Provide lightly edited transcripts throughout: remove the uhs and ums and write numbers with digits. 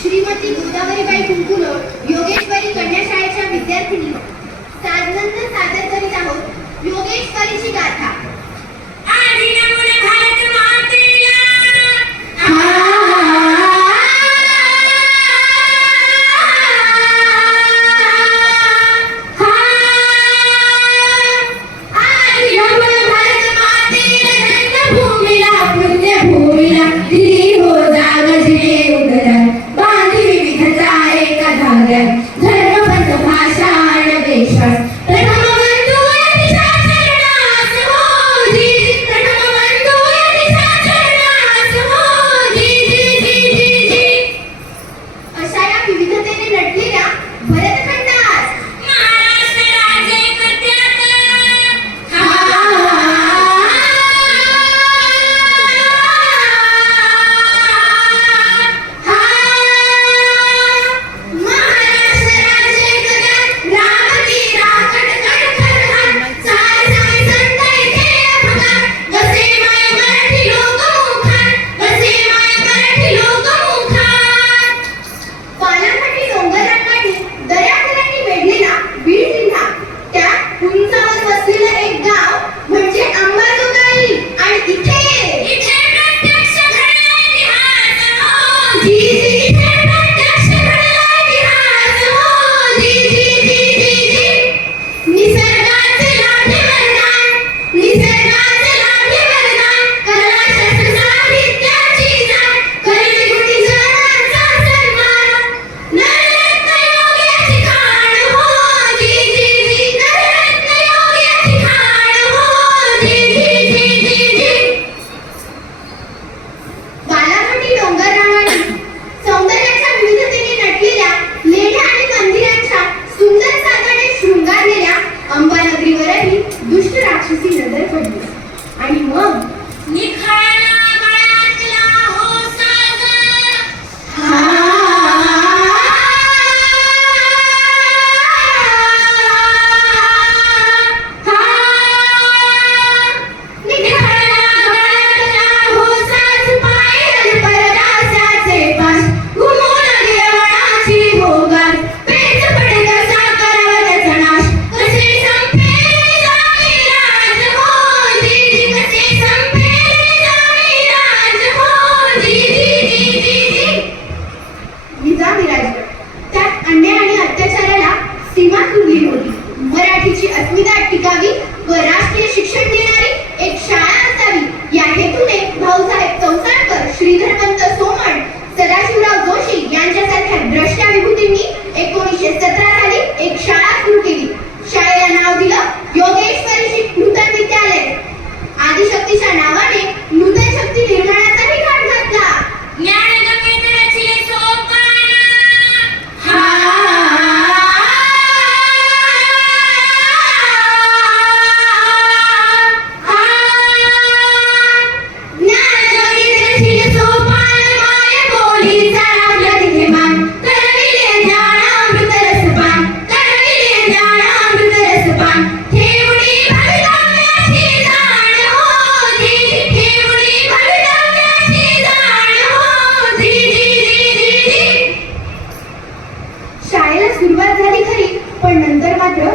श्रीमती गोदावरीबाई कुंकुलोड योगेश्वरी कन्या शाळेच्या विद्यार्थिनी सादनंद सादर करीत आहोत योगेश्वरीची गाथा। आधी नमुने भारत मातेला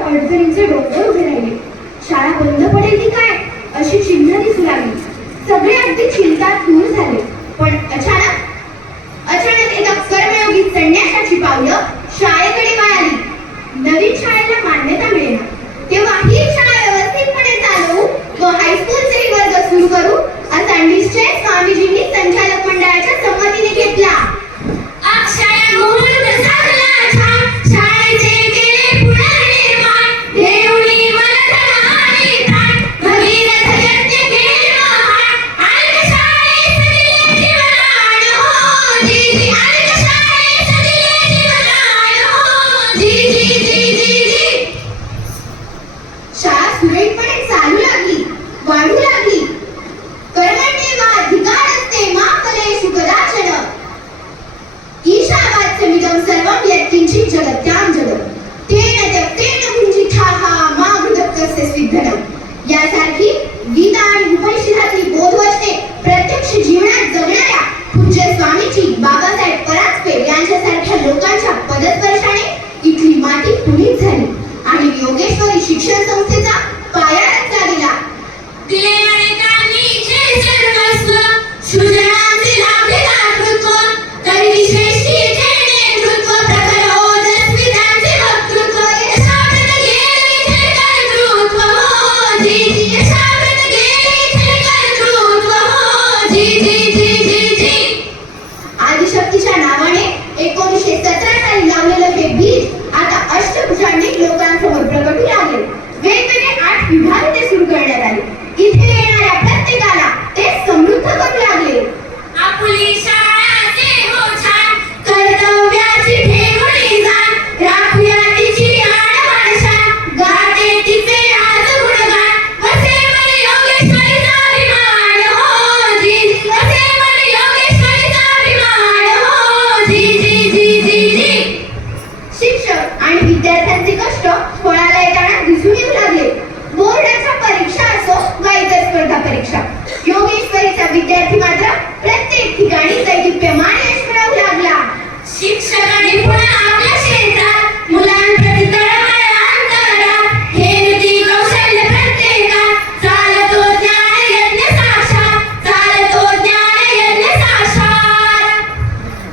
अडचणींचे डोंगर उभे राहिले। शाळा बंद पडेल की काय अशी चिन्ह दिसू लागली। सगळे अगदी चिंतात दूर झाले। पण अचानक एका कर्मयोगी संन्याशाची पावलं शाळेकडे वळाली। नवीन शाळेला मान्यता मिळेना तेव्हा ही शाळा व्यवस्थितपणे चालवू व हायस्कूलचे वर्ग सुरू करू असा निश्चय स्वामीजींनी संचालक मंडळाच्या संमतीने घेतला। अक्षय मुहूर्त साधला छान शाळेचे केले पुनर्निर्माण देऊनी मनधन आणि प्राण भगीरथ यज्ञ केले महान अनेक शाळेस दिले जीवदान हो जी जी अनेक शाळेस दिले जीवदान हो जी जी जी जी जी। शाळा सुरळीतपणे चालू लागली वाढू लागली। कर्मण्येवाधिकारस्ते मा फलेषु कदाचन ईशावास्यमिदं सर्वं यत्किञ्चित् जगत्यां जगत् तेन त्यक्तेन भुञ्जिताः मा मृतस्य स्विद्धनम्। यासारखी गीता आणि उपनिषदातली बोधवचने प्रत्यक्ष जीवनात जगणाऱ्या पूज्य स्वामीजी बाबासाहेब परांजपे यांच्या पुनीत झाली आणि योगेश्वरी शिक्षण संस्थेचा पाया रचला गेला. दिले अनेकांनी जे सर्वस्व, सृजनाचे लाभले दातृत्व, तरी विश्वेशी जे नेतृत्व, प्रखर ओजस्वी त्यांचे वक्तृत्व, यशाप्रत गेले इथे कर्तृत्व हो जी जी, यशाप्रत गेले इथे कर्तृत्व हो जी जी जी जी जी. आदिशक्तीच्या नावाने 1917 साली लावलेलं हे बीज आता अष्टभुजांनी लोकांसमोर प्रगटू लागले. वेगवेगळे 8 विभाग ते सुरू करण्यात आले. इथे येणाऱ्या प्रत्येकाला ते समृद्ध करू लागले. आपुली शाळाचे हो छान, कर्तव्याची ठेवणी जाण, राखूया तिची आडवाड शान, गाते तिचे आज गुणगान, वसे मन योगेश्वरीचा अभिमान हो जी, वसे मन योगेश्वरीचा अभिमान हो जी जी जी जी जी. शिक्षक आणि विद्यार्थ्यांचे कष्ट फळाला येताना दिसून येऊ लागले. बोर्डाच्या परीक्षा असो वा इतर स्पर्धा परीक्षा, योगेश्वरीचा विद्यार्थी मात्र प्रत्येक ठिकाणी दैदिप्यमान यश मिळवू लागला. शिक्षकांनी पुन्हा आपल्या क्षेत्रात मुलांप्रती तळमळ अंतरात, हेरती कौशल्य प्रत्येकात, चालतो ज्ञान यज्ञ साक्षात, चालतो ज्ञान यज्ञ साक्षात.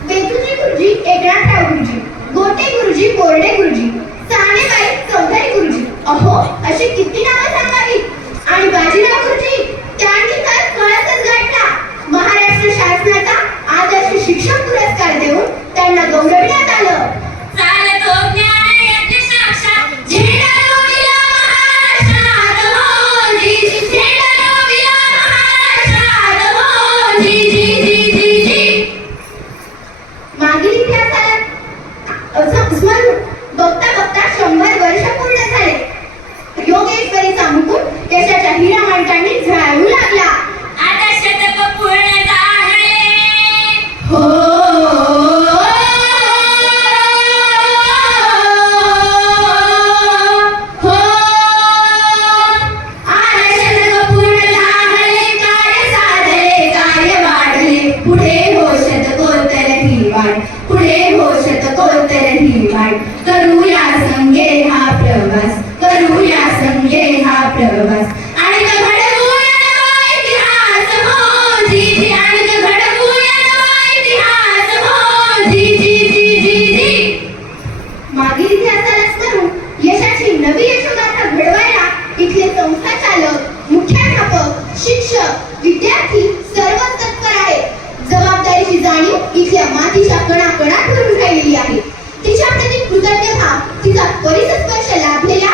बेतुजी गुरुजी, एकनाथराव गुरुजी, गोटे गुरुजी, बोर्डे गुरुजी, सानेबाई चौधरी गुरुजी, अहो अशी किती नावं सांगावीत. आणि बाजीराव गुरुजी, त्यांनी तर कळसच गाठला. महाराष्ट्र शासनाचा आदर्श शिक्षक पुरस्कार देऊन त्यांना गौरवण्यात आलं. चालतो ज्ञान यज्ञ साक्षात, झेंडा रोविला महाराष्ट्रात हो जी, झेंडा रोविला महाराष्ट्रात हो जी जी जी जी जी. मागील इतिहासाला स्मरून बघता बघता 100 वर्ष पूर्ण झाले. योगेश्वरीचा मुकुट यशाच्या हिरामांकांनी झळाळू लागला. आता शतक पूर्ण झाले हो हो, आता शतक पूर्ण झाले, कार्य साधले, कार्य वाढले, पुढे हो शतकोत्तर ही वाढ, पुढे हो शतकोत्तर ही वाढ, करूया संगे हा प्रवास, करूया संगे हा प्रवास. आणि घडवूया नवा इतिहास हो जी जी, आणि घडवूया नवा इतिहास हो जी जी जी जी जी. मागील इतिहासाला स्मरून यशाची नवी यशोगाथा घडवायला इथले संस्थाचालक, मुख्याध्यापक, शिक्षक, विद्यार्थी सर्वच तत्पर आहेत. जबाबदारीची जाणीव इथल्या मातीच्या कणाकणात भरून राहिलेली आहे. तिच्या प्रति कृतज्ञ भाव, तिचा परिसस्पर्श लाभलेल्या